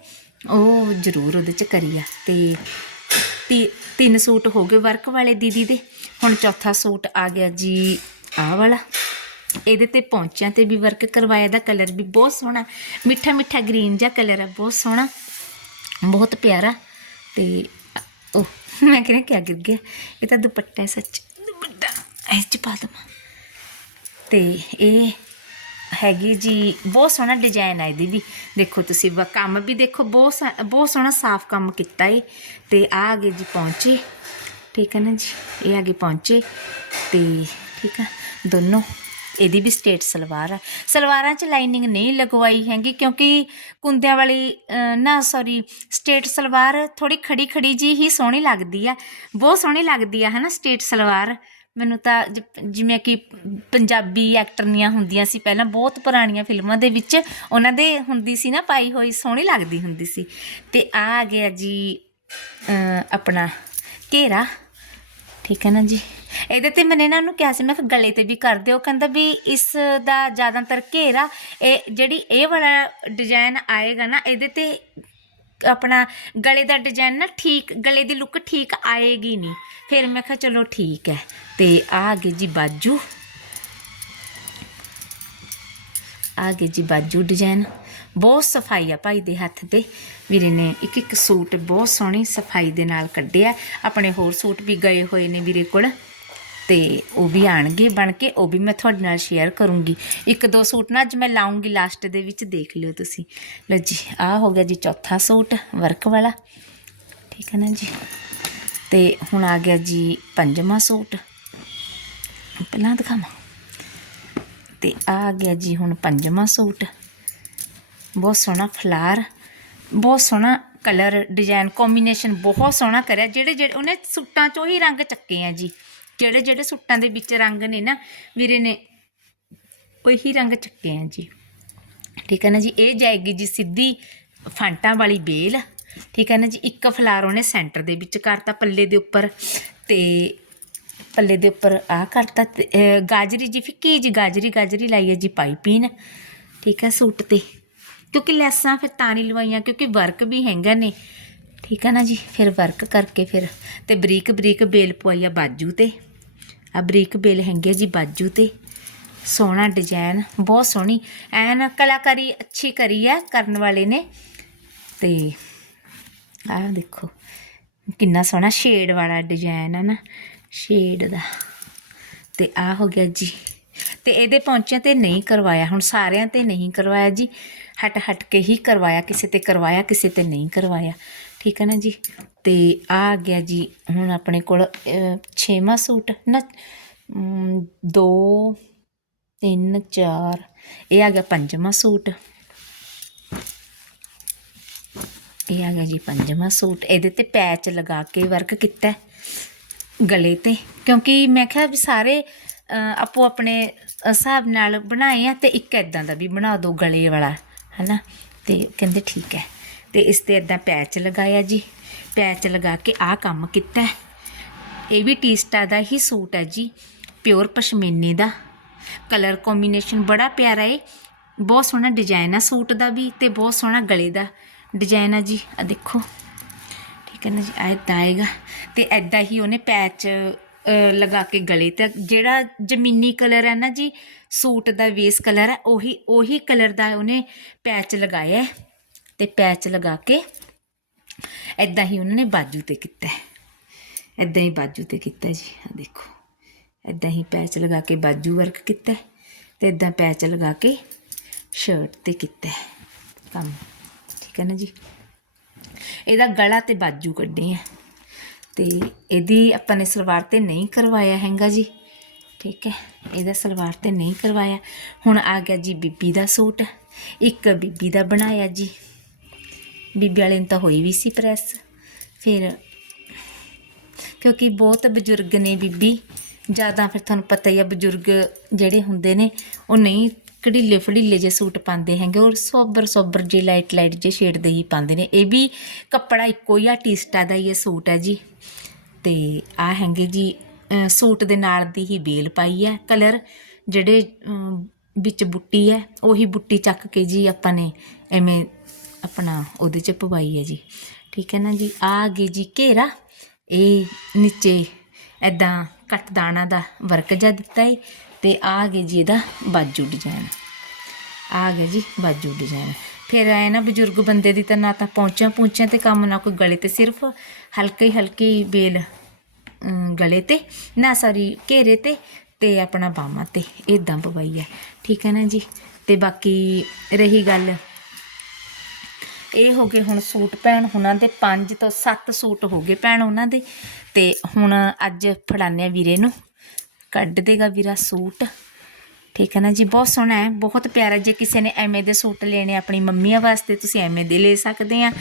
ਉਹ ਜ਼ਰੂਰ ਉਹਦੇ ਚ ਕਰੀ ਆ। ਤੇ ਤੀ- ਤਿੰਨ ਸੂਟ ਹੋ ਗਏ ਵਰਕ ਵਾਲੇ ਦੀਦੀ ਦੇ। ਹੁਣ ਚੌਥਾ ਸੂਟ ਆ ਗਿਆ ਜੀ, ਆਹ ਵਾਲਾ। ਇਹਦੇ ਤੇ ਪੌਂਚਿਆਂ ਤੇ ਵੀ ਵਰਕ ਕਰਵਾਇਆ ਦਾ ਕਲਰ ਵੀ ਬਹੁਤ ਸੋਹਣਾ, ਮਿੱਠਾ ਮਿੱਠਾ ਗ੍ਰੀਨ ਜਿਹਾ ਕਲਰ ਆ, ਬਹੁਤ ਸੋਹਣਾ, ਬਹੁਤ ਪਿਆਰਾ ਤੇ ਉਹ ਮੈਂ ਕਿਹਾ ਕਿਆ ਗਿਰ ਗਿਆ, ਇਹ ਤਾਂ ਦੁਪੱਟਾ ਹੈ ਸੱਚ, ਦੁਪੱਟਾ, ਇਸ ਚ ਪਾ ਦਵਾਂ। ਤੇ ਇਹ ਹੈਗੀ ਜੀ, ਬਹੁਤ ਸੋਹਣਾ ਡਿਜ਼ਾਈਨ ਹੈ ਇਹਦੀ ਵੀ, ਦੇਖੋ ਤੁਸੀਂ ਕੰਮ ਵੀ ਦੇਖੋ, ਬਹੁਤ ਸਾ- ਬਹੁਤ ਸੋਹਣਾ ਸਾਫ਼ ਕੰਮ ਕੀਤਾ ਏ, ਤੇ ਆ ਗਏ ਜੀ ਪਹੁੰਚੇ ਠੀਕ ਹੈ ਨਾ ਜੀ, ਇਹ ਆ ਗਏ ਪਹੁੰਚੇ ਤੇ ਠੀਕ ਹੈ ਦੋਨੋਂ ਇਹਦੀ ਵੀ ਸਟੇਟ ਸਲਵਾਰ ਆ। ਸਲਵਾਰਾਂ 'ਚ ਲਾਈਨਿੰਗ ਨਹੀਂ ਲਗਵਾਈ ਹੈਗੀ ਕਿਉਂਕਿ ਕੁੰਦਿਆਂ ਵਾਲੀ ਨਾ ਸੌਰੀ ਸਟੇਟ ਸਲਵਾਰ ਥੋੜੀ ਖੜੀ ਖੜੀ ਜੀ ਹੀ ਸੋਹਣੀ ਲੱਗਦੀ ਆ। ਬਹੁਤ ਸੋਹਣੀ ਲੱਗਦੀ ਆ, ਹਨਾ, ਸਟੇਟ ਸਲਵਾਰ। ਮੈਨੂੰ ਤਾਂ ਜਿਵੇਂ ਕਿ ਪੰਜਾਬੀ ਐਕਟਰਨੀਆਂ ਹੁੰਦੀਆਂ ਸੀ ਪਹਿਲਾਂ, ਬਹੁਤ ਪੁਰਾਣੀਆਂ ਫਿਲਮਾਂ ਦੇ ਵਿੱਚ ਉਹਨਾਂ ਦੇ ਹੁੰਦੀ ਸੀ ਨਾ, ਪਾਈ ਹੋਈ ਸੋਹਣੀ ਲੱਗਦੀ ਹੁੰਦੀ ਸੀ। ਤੇ ਆ ਆ ਗਿਆ ਜੀ ਆਪਣਾ ਘੇਰਾ। ਠੀਕ ਹੈ ਨਾ ਜੀ? ਇਹਦੇ ਤੇ ਮੈਨੇ ਇਹਨਾਂ ਨੂੰ ਕਿਹਾ ਸੀ, ਮੈਂ ਕਿਹਾ ਗਲੇ ਤੇ ਵੀ ਕਰ ਦਿਓ। ਕਹਿੰਦਾ ਵੀ ਇਸ ਦਾ ਜ਼ਿਆਦਾਤਰ ਘੇਰਾ ਇਹ ਜਿਹੜੀ ਇਹ ਵਾਲਾ ਡਿਜ਼ਾਈਨ ਆਏਗਾ ਨਾ, ਇਹਦੇ ਤੇ ਆਪਣਾ ਗਲੇ ਦਾ ਡਿਜ਼ਾਈਨ ਨਾ ਠੀਕ, ਗਲੇ ਦੀ ਲੁੱਕ ਠੀਕ ਆਏਗੀ ਨਹੀਂ। ਫਿਰ ਮੈਂ ਕਿਹਾ ਚਲੋ ਠੀਕ ਹੈ। ਤੇ ਆ ਆ ਗਏ ਜੀ ਬਾਜੂ। ਆ ਗਏ ਜੀ ਬਾਜੂ ਡਿਜ਼ਾਈਨ ਬਹੁਤ ਸਫ਼ਾਈ ਆ ਭਾਈ ਦੇ ਹੱਥ ਤੇ। ਵੀਰੇ ਨੇ ਇੱਕ ਇੱਕ ਸੂਟ ਬਹੁਤ ਸੋਹਣੀ ਸਫ਼ਾਈ ਦੇ ਨਾਲ ਕੱਢਿਆ। ਆਪਣੇ ਹੋਰ ਸੂਟ ਵੀ ਗਏ ਹੋਏ ਨੇ ਵੀਰੇ ਕੋਲ। ਤੇ ਉਹ ਵੀ ਆਣਗੇ, ਬਣ ਕੇ ਉਹ ਵੀ ਮੈਂ ਤੁਹਾਡੇ ਨਾਲ ਸ਼ੇਅਰ ਕਰੂੰਗੀ। ਇੱਕ ਦੋ ਸੂਟ ਨਾ ਅੱਜ ਮੈਂ ਲਾਉਂਗੀ ਲਾਸਟ ਦੇ ਵਿੱਚ ਦੇਖ ਲਿਓ ਤੁਸੀਂ। ਲਓ ਜੀ, ਆਹ ਹੋ ਗਿਆ ਜੀ ਚੌਥਾ ਸੂਟ ਵਰਕ ਵਾਲਾ। ਠੀਕ ਹੈ ਨਾ ਜੀ? ਤੇ ਹੁਣ ਆ ਗਿਆ ਜੀ ਪੰਜਵਾਂ ਸੂਟ। ਪਹਿਲਾਂ ਦਿਖਾਵਾਂ। ਤੇ ਆ ਆ ਗਿਆ ਜੀ ਹੁਣ ਪੰਜਵਾਂ ਸੂਟ। ਬਹੁਤ ਸੋਹਣਾ ਫਲਾਰ, ਬਹੁਤ ਸੋਹਣਾ ਕਲਰ ਡਿਜ਼ਾਈਨ ਕੰਬੀਨੇਸ਼ਨ ਬਹੁਤ ਸੋਹਣਾ ਕਰਿਆ। ਜਿਹੜੇ ਜਿਹੜੇ ਉਹਨੇ ਸੂਟਾਂ ਚੋਂ ਹੀ ਰੰਗ ਚੱਕੇ ਆ ਜੀ। ਜਿਹੜੇ ਜਿਹੜੇ ਸੂਟਾਂ ਦੇ ਵਿੱਚ ਰੰਗ ਨੇ ਨਾ ਵੀਰੇ ਨੇ ਉਹੀ ਰੰਗ ਚੱਕੇ ਆ ਜੀ। ਠੀਕ ਹੈ ਨਾ ਜੀ ਇਹ ਜਾਏਗੀ ਜੀ ਸਿੱਧੀ ਫਾਂਟਾਂ ਵਾਲੀ ਬੇਲ ਠੀਕ ਹੈ ਨਾ ਜੀ ਇੱਕ ਫਲਾਰ ਉਹਨੇ ਸੈਂਟਰ ਦੇ ਵਿੱਚ ਕਰਤਾ ਪੱਲੇ ਦੇ ਉੱਪਰ ਤੇ ਪੱਲੇ ਦੇ ਉੱਪਰ ਆ ਕਰਤਾ ਤੇ, ਗਾਜਰੀ ਜੀ ਫਿੱਕੀ ਜੀ ਗਾਜਰੀ ਗਾਜਰੀ ਲਾਈ ਹੈ ਜੀ ਪਾਈਪਿੰਗ ਠੀਕ ਹੈ ਸੂਟ ਤੇ ਕਿਉਂਕਿ ਲੈਸਾਂ ਫਿਰ ਤਾਂ ਨਹੀਂ ਲਵਾਈਆਂ ਕਿਉਂਕਿ ਵਰਕ ਵੀ ਹੈਗਾ ਨੇ। ਠੀਕ ਹੈ ਨਾ ਜੀ ਫਿਰ ਵਰਕ ਕਰਕੇ ਫਿਰ ਤੇ ਬਰੀਕ ਬਰੀਕ ਬੇਲ ਪਵਾਈ ਆ ਬਾਜੂ ਤੇ। ਆ ਬਰੀਕ ਬੇਲ ਹੈਗੇ ਜੀ ਬਾਜੂ ਤੇ। ਸੋਹਣਾ ਡਿਜ਼ਾਈਨ ਬਹੁਤ ਸੋਹਣੀ। ਐਨ ਕਲਾਕਾਰੀ ਅੱਛੀ ਕਰੀ ਆ ਕਰਨ ਵਾਲੇ ਨੇ। ਤੇ ਆਹ ਦੇਖੋ, ਕਿੰਨਾ ਸੋਹਣਾ ਸ਼ੇਡ ਵਾਲਾ ਡਿਜ਼ਾਈਨ ਹੈ ਨਾ ਸ਼ੇਡ ਦਾ। ਤੇ ਆ ਹੋ ਗਿਆ ਜੀ। ਤੇ ਇਹਦੇ ਪਹੁੰਚਿਆਂ ਤੇ ਨਹੀਂ ਕਰਵਾਇਆ, ਹੁਣ ਸਾਰਿਆਂ ਤੇ ਨਹੀਂ ਕਰਵਾਇਆ ਜੀ। ਹਟ ਹਟ ਕੇ ਹੀ ਕਰਵਾਇਆ, ਕਿਸੇ ਤੇ ਕਰਵਾਇਆ, ਕਿਸੇ ਤੇ ਨਹੀਂ ਕਰਵਾਇਆ। ਠੀਕ ਹੈ ਨਾ ਜੀ? ਅਤੇ ਆ ਆ ਗਿਆ ਜੀ ਹੁਣ ਆਪਣੇ ਕੋਲ ਛੇਵਾਂ ਸੂਟ। ਨਾ 2 3 4 ਇਹ ਆ ਗਿਆ ਪੰਜਵਾਂ ਸੂਟ। ਇਹ ਆ ਗਿਆ ਜੀ ਪੰਜਵਾਂ ਸੂਟ। ਇਹਦੇ ਤੇ ਪੈਚ ਲਗਾ ਕੇ ਵਰਕ ਕੀਤਾ ਗਲੇ ਤੇ। ਕਿਉਂਕਿ ਮੈਂ ਕਿਹਾ ਵੀ ਸਾਰੇ ਆਪੋ ਆਪਣੇ ਹਿਸਾਬ ਨਾਲ ਬਣਾਏ ਆ ਤੇ ਇੱਕ ਐਦਾਂ ਦਾ ਵੀ ਬਣਾ ਦਿਓ ਗਲੇ ਵਾਲਾ, ਹਨਾ? ਤੇ ਕਹਿੰਦੇ ਠੀਕ ਹੈ। ਤੇ ਇਸ ਤੇ ਐਦਾਂ ਪੈਚ ਲਗਾਇਆ ਜੀ। ਪੈਚ ਲਗਾ ਕੇ ਆਹ ਕੰਮ ਕੀਤਾ ਇਹ ਵੀ ਟੀਸਟਾ ਦਾ ਹੀ ਸੂਟ ਹੈ ਜੀ, ਪਿਓਰ ਪਸ਼ਮੀਨੇ ਦਾ। ਕਲਰ ਕੰਬੀਨੇਸ਼ਨ ਬੜਾ ਪਿਆਰਾ ਹੈ ਬਹੁਤ ਸੋਹਣਾ ਡਿਜ਼ਾਈਨ ਆ ਸੂਟ ਦਾ ਵੀ ਤੇ ਬਹੁਤ ਸੋਹਣਾ ਗਲੇ ਦਾ ਡਿਜ਼ਾਈਨ ਆ ਜੀ। ਆ ਦੇਖੋ, ਠੀਕ ਹੈ ਨਾ ਜੀ ਐਦਾਂ ਆਏਗਾ। ਤੇ ਐਦਾਂ ਹੀ ਉਹਨੇ ਪੈਚ ਲਗਾ ਕੇ ਗਲੇ ਤੇ ਜਿਹੜਾ ਜ਼ਮੀਨੀ ਕਲਰ ਹੈ ਨਾ ਜੀ, ਸੂਟ ਦਾ ਵੇਸ ਕਲਰ ਹੈ, ਉਹੀ ਉਹੀ ਕਲਰ ਦਾ ਉਹਨੇ ਪੈਚ ਲਗਾਇਆ ਤੇ ਪੈਚ ਲਗਾ ਕੇ ਐਦਾਂ ਹੀ ਉਹਨਾਂ ਨੇ ਬਾਜੂ ਤੇ ਕੀਤਾ ਹੈ। ਐਦਾਂ ਹੀ ਬਾਜੂ ਤੇ ਕੀਤਾ ਜੀ ਆ ਦੇਖੋ। ਐਦਾਂ ਹੀ ਪੈਚ ਲਗਾ ਕੇ ਬਾਜੂ ਵਰਕ ਕੀਤਾ ਹੈ ਤੇ ਐਦਾਂ ਪੈਚ ਲਗਾ ਕੇ ਸ਼ਰਟ ਤੇ ਕੀਤਾ ਕੰਮ। ਠੀਕ ਹੈ ਨਾ ਜੀ? ਇਹਦਾ ਗਲਾ ਤੇ ਬਾਜੂ ਕੱਢੇ ਆ। ਤੇ ਇਹਦੀ ਆਪਾਂ ਨੇ ਸਲਵਾਰ ਤੇ ਨਹੀਂ ਕਰਵਾਇਆ ਹੈਗਾ ਜੀ। ਠੀਕ ਹੈ? ਇਹਦਾ ਸਲਵਾਰ ਤੇ ਨਹੀਂ ਕਰਵਾਇਆ। ਹੁਣ ਆ ਗਿਆ ਜੀ ਬੀਬੀ ਦਾ ਸੂਟ। ਇੱਕ ਬੀਬੀ ਦਾ ਬਣਾਇਆ ਜੀ। ਬੀਬੀ ਵਾਲੇ ਨੂੰ ਤਾਂ ਹੋਈ ਵੀ ਸੀ ਪ੍ਰੈਸ। ਫਿਰ ਕਿਉਂਕਿ ਬਹੁਤ ਬਜ਼ੁਰਗ ਨੇ ਬੀਬੀ। ਜ਼ਿਆਦਾ ਫਿਰ ਤੁਹਾਨੂੰ ਪਤਾ ਹੀ ਆ, ਬਜ਼ੁਰਗ ਜਿਹੜੇ ਹੁੰਦੇ ਨੇ, ਉਹ ਨਹੀਂ ਕਢੀਲੇ ਫੜੀਲੇ ਜੇ ਸੂਟ ਪਾਉਂਦੇ ਹੈਗੇ ਔਰ ਸੋਬਰ ਸੋਬਰ ਜੇ ਲਾਈਟ ਲਾਈਟ ਜੇ ਸ਼ੇਡ ਦੇ ਹੀ ਪਾਉਂਦੇ ਨੇ। ਇਹ ਵੀ ਕੱਪੜਾ ਇੱਕੋ ਹੀ ਆ ਟੀਸਟਾ ਦਾ ਹੀ ਇਹ ਸੂਟ ਹੈ ਜੀ। ਤੇ ਆ ਹੈਗੇ ਜੀ ਸੂਟ ਦੇ ਨਾਲ ਦੀ ਹੀ ਬੇਲ ਪਾਈ ਹੈ। ਕਲਰ ਜਿਹੜੇ ਵਿੱਚ ਬੁੱਟੀ ਹੈ, ਉਹੀ ਬੁੱਟੀ ਚੱਕ ਕੇ ਜੀ ਆਪਾਂ ਨੇ ਐਵੇਂ ਆਪਣਾ ਉਹਦੇ ਚ ਪਵਾਈ ਹੈ ਜੀ। ਠੀਕ ਹੈ ਨਾ ਜੀ? ਆ ਗਏ ਜੀ ਘੇਰਾ। ਇਹ ਨੀਚੇ ਐਦਾਂ ਕੱਟ ਦਾਣਾ ਦਾ ਵਰਕ ਜਾ ਦਿੱਤਾ ਹੈ ਤੇ ਆ ਗਏ ਜੀ ਇਹਦਾ ਬਾਜੂ ਡਿਜ਼ਾਈਨ ਆ ਗਿਆ ਜੀ ਬਾਜੂ ਡਿਜ਼ਾਈਨ ਫਿਰ ਐ ਨਾ ਬਜ਼ੁਰਗ ਬੰਦੇ ਦੀ ਤਾਂ ਨਾ ਤਾਂ ਪਹੁੰਚਾਂ ਪਹੁੰਚਾਂ ਤੇ ਕੰਮ, ਨਾ ਕੋਈ ਗਲੇ ਤੇ ਸਿਰਫ ਹਲਕੀ ਹਲਕੀ ਬੇਲ ਗਲੇ ਤੇ, ਨਾ ਸਾਰੀ ਘੇਰੇ ਤੇ ਤੇ ਆਪਣਾ ਬਾਹਾਂ ਤੇ ਇਦਾਂ ਪਵਾਈ ਹੈ। ਠੀਕ ਹੈ ਨਾ ਜੀ? ਤੇ ਬਾਕੀ ਰਹੀ ਗੱਲ ਇਹ ਹੋ ਗਏ ਹੁਣ ਸੂਟ ਭੈਣ ਉਹਨਾਂ ਦੇ 5 ਤੋਂ 7 ਸੂਟ ਹੋ ਗਏ ਭੈਣ ਉਹਨਾਂ ਦੇ। ਤੇ ਹੁਣ ਅੱਜ ਫੜਾਨੇ ਆ ਵੀਰੇ ਨੂੰ। ਕੱਢ ਦੇਗਾ ਵੀਰਾ ਸੂਟ। ਠੀਕ ਹੈ ਨਾ ਜੀ, ਬਹੁਤ ਸੋਹਣਾ ਹੈ, ਬਹੁਤ ਪਿਆਰਾ। ਜੇ ਕਿਸੇ ਨੇ ਐਵੇਂ ਦੇ ਸੂਟ ਲੈਣੇ ਆਪਣੀ ਮੰਮੀਆਂ ਵਾਸਤੇ, ਤੁਸੀਂ ਐਵੇਂ ਦੇ ਲੈ ਸਕਦੇ ਆ।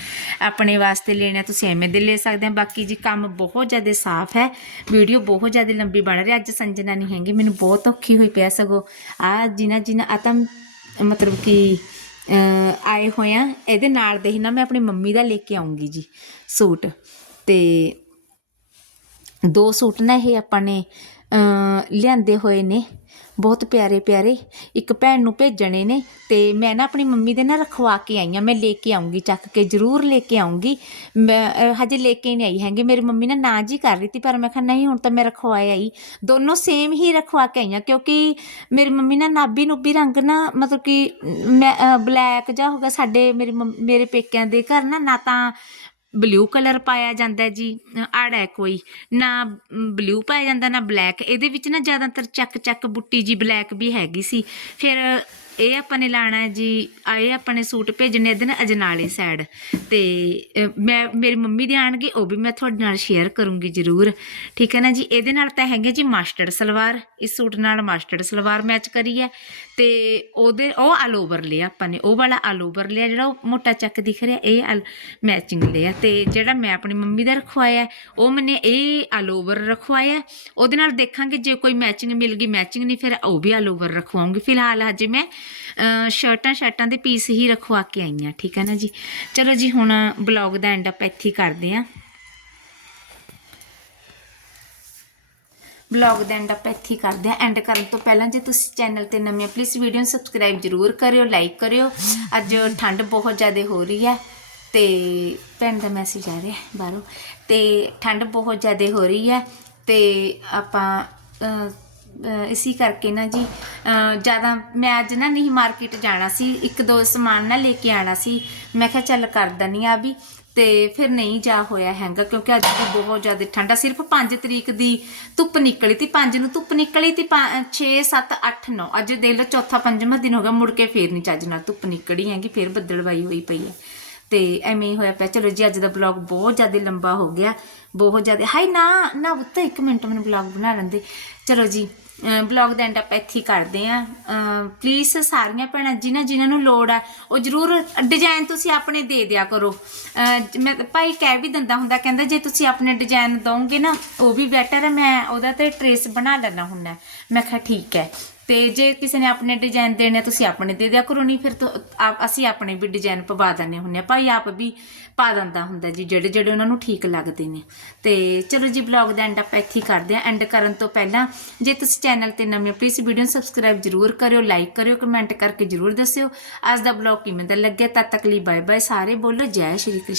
ਆਪਣੇ ਵਾਸਤੇ ਲੈਣੇ ਆ, ਤੁਸੀਂ ਐਵੇਂ ਦੇ ਲੈ ਸਕਦੇ ਆ। ਬਾਕੀ ਜੀ ਕੰਮ ਬਹੁਤ ਜ਼ਿਆਦਾ ਸਾਫ਼ ਹੈ। ਵੀਡੀਓ ਬਹੁਤ ਜ਼ਿਆਦਾ ਲੰਬੀ ਬਣ ਰਹੀ ਅੱਜ ਸੰਜਨਾ ਨਹੀਂ ਹੈਗੀ, ਮੈਨੂੰ ਬਹੁਤ ਔਖੀ ਹੋਈ ਪਿਆ ਸਗੋ। ਆ ਜਿਨ੍ਹਾਂ ਜਿਨ੍ਹਾਂ ਆਤਮ ਮਤਲਬ ਕਿ ਆਏ ਹੋਏ ਆ। ਇਹਦੇ ਨਾਲ ਦੇ ਹੀ ਨਾ ਮੈਂ ਆਪਣੀ ਮੰਮੀ ਦਾ ਲੈ ਕੇ ਆਉਂਗੀ ਜੀ ਸੂਟ। ਤੇ ਦੋ ਸੂਟ ਨਾ ਇਹ ਆਪਾਂ ਨੇ ਲਿਆਂਦੇ ਹੋਏ ਨੇ। ਬਹੁਤ ਪਿਆਰੇ ਪਿਆਰੇ ਇੱਕ ਭੈਣ ਨੂੰ ਭੇਜਣੇ ਨੇ ਤੇ ਮੈਂ ਨਾ ਆਪਣੀ ਮੰਮੀ ਦੇ ਨਾ ਰਖਵਾ ਕੇ ਆਈ ਆ ਮੈਂ ਲੈ ਕੇ ਆਉਂਗੀ, ਚੱਕ ਕੇ ਜ਼ਰੂਰ ਲੈ ਕੇ ਆਉਂਗੀ। ਮੈਂ ਹਜੇ ਲੈ ਕੇ ਨਹੀਂ ਆਈ ਹੈਗੀ। ਮੇਰੀ ਮੰਮੀ ਨਾ ਨਾ ਜੀ ਕਰ ਰਹੀ ਤੀ ਪਰ ਮੈਂ ਕਿਹਾ ਨਹੀਂ, ਹੁਣ ਤਾਂ ਮੈਂ ਰਖਵਾਏ ਆਈ। ਦੋਨੋਂ ਸੇਮ ਹੀ ਰਖਵਾ ਕੇ ਆਈ ਆਈਆਂ, ਕਿਉਂਕਿ ਮੇਰੀ ਮੰਮੀ ਨਾ ਨਾਭੀ ਨੂਬੀ ਰੰਗ ਨਾ ਮਤਲਬ ਕਿ ਮੈਂ ਬਲੈਕ ਜਾਂ ਹੋਗਾ ਸਾਡੇ ਮੇਰੇ ਮੰਮ- ਮੇਰੇ ਪੇਕਿਆਂ ਦੇ ਘਰ ਨਾ ਨਾ ਤਾਂ ਬਲੂ ਕਲਰ ਪਾਇਆ ਜਾਂਦਾ ਜੀ ਆੜਾ ਹੈ ਕੋਈ, ਨਾ ਬਲੂ ਪਾਇਆ ਜਾਂਦਾ, ਨਾ ਬਲੈਕ ਇਹਦੇ ਵਿੱਚ ਨਾ ਜ਼ਿਆਦਾਤਰ ਚੱਕ ਚੱਕ ਬੁੱਟੀ ਜੀ ਬਲੈਕ ਵੀ ਹੈਗੀ ਸੀ। ਫਿਰ ਇਹ ਆਪਾਂ ਨੇ ਲਾਣਾ ਜੀ ਆ ਇਹ ਆਪਾਂ ਨੇ ਸੂਟ ਭੇਜਣੇ ਇਹਦੇ ਨਾਲ ਅਜਨਾਲੇ ਸਾਈਡ ਤੇ ਮੈਂ, ਮੇਰੀ ਮੰਮੀ ਦੇ ਆਣਗੇ ਉਹ ਵੀ ਮੈਂ ਤੁਹਾਡੇ ਨਾਲ ਸ਼ੇਅਰ ਕਰੂੰਗੀ ਜ਼ਰੂਰ। ਠੀਕ ਹੈ ਨਾ ਜੀ? ਇਹਦੇ ਨਾਲ ਤਾਂ ਹੈਗੇ ਜੀ ਮਾਸਟਰਡ ਸਲਵਾਰ। ਇਸ ਸੂਟ ਨਾਲ ਮਾਸਟਰਡ ਸਲਵਾਰ ਮੈਚ ਕਰੀ ਹੈ। ਤੇ ਉਹਦੇ, ਉਹ ਆਲ ਓਵਰ ਲਿਆ ਆਪਾਂ ਨੇ। ਉਹ ਵਾਲਾ ਆਲ ਓਵਰ ਲਿਆ, ਜਿਹੜਾ ਉਹ ਮੋਟਾ ਚੱਕ ਦਿਖ ਰਿਹਾ, ਇਹ ਮੈਚਿੰਗ ਲਿਆ। ਤੇ ਜਿਹੜਾ ਮੈਂ ਆਪਣੀ ਮੰਮੀ ਦਾ ਰਖਵਾਇਆ, ਉਹ ਮੈਨੇ ਇਹ ਆਲ ਓਵਰ ਰਖਵਾਇਆ। ਉਹਦੇ ਨਾਲ ਦੇਖਾਂਗੇ, ਜੇ ਕੋਈ ਮੈਚਿੰਗ ਮਿਲ ਗਈ ਮੈਚਿੰਗ ਨਹੀਂ, ਫਿਰ ਉਹ ਵੀ ਆਲ ਓਵਰ ਰਖਵਾਉਂਗੀ। ਫਿਲਹਾਲ ਹਜੇ ਮੈਂ ਸ਼ਰਟਾਂ ਸ਼ਰਟਾਂ ਦੇ ਪੀਸ ਹੀ ਰਖਵਾ ਕੇ ਆਈਆਂ, ਠੀਕ ਹੈ ਨਾ ਜੀ? ਚਲੋ ਜੀ, ਹੁਣ ਬਲੌਗ ਦਾ ਐਂਡ ਅਪ ਇੱਥੇ ਕਰਦੇ ਹਾਂ। ਬਲੌਗ ਦਾ ਐਂਡ ਆਪਾਂ ਇੱਥੇ ਕਰਦੇ ਹਾਂ। ਐਂਡ ਕਰਨ ਤੋਂ ਪਹਿਲਾਂ ਜੇ ਤੁਸੀਂ ਚੈਨਲ ਤੇ ਨਵੇਂ ਹੋ ਪਲੀਜ਼ ਵੀਡੀਓ ਨੂੰ ਸਬਸਕ੍ਰਾਈਬ ਜ਼ਰੂਰ ਕਰਿਓ ਲਾਈਕ ਕਰਿਓ। ਅੱਜ ਠੰਡ ਬਹੁਤ ਜ਼ਿਆਦਾ ਹੋ ਰਹੀ ਹੈ ਤੇ ਭੈਣ ਦਾ ਮੈਸੇਜ ਆ ਰਿਹਾ ਬਾਹਰੋਂ। ਤੇ ਠੰਡ ਬਹੁਤ ਜ਼ਿਆਦਾ ਹੋ ਰਹੀ ਹੈ ਤੇ ਆਪਾਂ ਇਸੀ ਕਰਕੇ ਨਾ ਜੀ ਜ਼ਿਆਦਾ ਮੈਂ ਅੱਜ ਨਾ ਨਹੀਂ ਮਾਰਕੀਟ ਜਾਣਾ ਸੀ, ਇੱਕ ਦੋ ਸਮਾਨ ਨਾ ਲੈ ਕੇ ਆਣਾ ਸੀ। ਮੈਂ ਕਿਹਾ ਚੱਲ ਕਰ ਦਨੀ ਆ ਵੀ, ਤੇ ਫਿਰ ਨਹੀਂ ਜਾ ਹੋਇਆ ਹੈਗਾ, ਕਿਉਂਕਿ ਅੱਜ ਵੀ ਬਹੁਤ ਜ਼ਿਆਦਾ ਠੰਡਾ, ਸਿਰਫ 5 ਤਰੀਕ ਦੀ ਧੁੱਪ ਨਿਕਲੀ ਤੀ 5 ਨੂੰ ਧੁੱਪ ਨਿਕਲੀ ਤੀ 6 7 8 9 ਅੱਜ ਦੇਖ ਲਓ, ਚੌਥਾ, ਪੰਜਵਾਂ ਦਿਨ ਹੋ ਗਿਆ, ਮੁੜ ਕੇ ਫੇਰ ਨਹੀਂ ਚੱਜ ਨਾਲ ਧੁੱਪ ਨਿਕਲੀ ਹੈਗੀ, ਫੇਰ ਬੱਦਲਵਾਈ ਹੋਈ ਪਈ ਹੈ। ਤੇ ਐਵੇਂ ਹੀ ਹੋਇਆ ਪਿਆ। ਚਲੋ ਜੀ, ਅੱਜ ਦਾ ਬਲੌਗ ਬਹੁਤ ਜ਼ਿਆਦਾ ਲੰਬਾ ਹੋ ਗਿਆ, ਬਹੁਤ ਜ਼ਿਆਦਾ ਹਾਈ ਨਾ ਨਾ ਉੱਤੇ ਇੱਕ ਮਿੰਟ ਮੈਨੂੰ ਬਲੌਗ ਬਣਾ ਲੈਂਦੇ ਚਲੋ ਜੀ ਬਲੌਗ ਦਾ ਐਂਡ ਆਪਾਂ ਇੱਥੇ ਕਰਦੇ ਆਂ ਪਲੀਜ਼ ਸਾਰੀਆਂ ਭੈਣਾਂ, ਜਿਨ੍ਹਾਂ ਜਿਨ੍ਹਾਂ ਨੂੰ ਲੋੜ ਆ, ਉਹ ਜਰੂਰ ਡਿਜ਼ਾਈਨ ਤੁਸੀਂ ਆਪਣੇ ਦੇ ਦਿਆ ਕਰੋ। ਮੈਂ ਭਾਈ ਕਹਿ ਵੀ ਦਿੰਦਾ ਹੁੰਦਾ, ਕਹਿੰਦਾ ਜੇ ਤੁਸੀਂ ਆਪਣੇ ਡਿਜ਼ਾਈਨ ਦੋਗੇ ਨਾ, ਉਹ ਵੀ ਬੈਟਰ ਹੈ ਮੈਂ ਉਹਦਾ ਤੇ ਟਰੇਸ ਬਣਾ ਲੈਣਾ ਹੁੰਦਾ। ਮੈਂ ਕਿਹਾ ਠੀਕ ਹੈ। ਤੇ ਜੇ ਕਿਸੇ ਨੇ ਆਪਣੇ ਡਿਜ਼ਾਈਨ ਦੇਣੇ ਆ, ਤੁਸੀਂ ਆਪਣੇ ਦੇ ਦਿਆ ਕਰੋ ਨਹੀਂ ਫਿਰ ਤੋਂ ਆਪ- ਅਸੀਂ ਆਪਣੇ ਵੀ ਡਿਜ਼ਾਈਨ ਪਵਾ ਦਿੰਦੇ ਹੁੰਦੇ ਆ। ਭਾਈ ਆਪ ਵੀ ਪਾ ਦਿੰਦਾ ਹੁੰਦਾ ਜੀ ਜਿਹੜੇ ਜਿਹੜੇ ਉਹਨਾਂ ਨੂੰ ਠੀਕ ਲੱਗਦੇ ਨੇ। ਤੇ ਚਲੋ ਜੀ ਬਲੌਗ ਦਾ ਐਂਡ ਆਪਾਂ ਇੱਥੇ ਹੀ ਕਰਦੇ ਆ ਐਂਡ ਕਰਨ ਤੋਂ ਪਹਿਲਾਂ ਜੇ ਤੁਸੀਂ ਚੈਨਲ ਤੇ ਨਵੇਂ ਪਲੀਜ਼ ਵੀਡੀਓ ਨੂੰ ਸਬਸਕ੍ਰਾਈਬ ਜਰੂਰ ਕਰਿਓ ਲਾਈਕ ਕਰਿਓ ਕਮੈਂਟ ਕਰਕੇ ਜਰੂਰ ਦੱਸਿਓ। ਅੱਜ ਦਾ ਬਲੌਗ ਕਿਵੇਂ ਦਾ ਲੱਗਿਆ? ਤਦ ਤੱਕ ਲਈ ਬਾਏ ਬਾਏ ਸਾਰੇ ਬੋਲੋ। ਜੈ ਸ਼੍ਰੀ ਕ੍ਰਿਸ਼ਨ।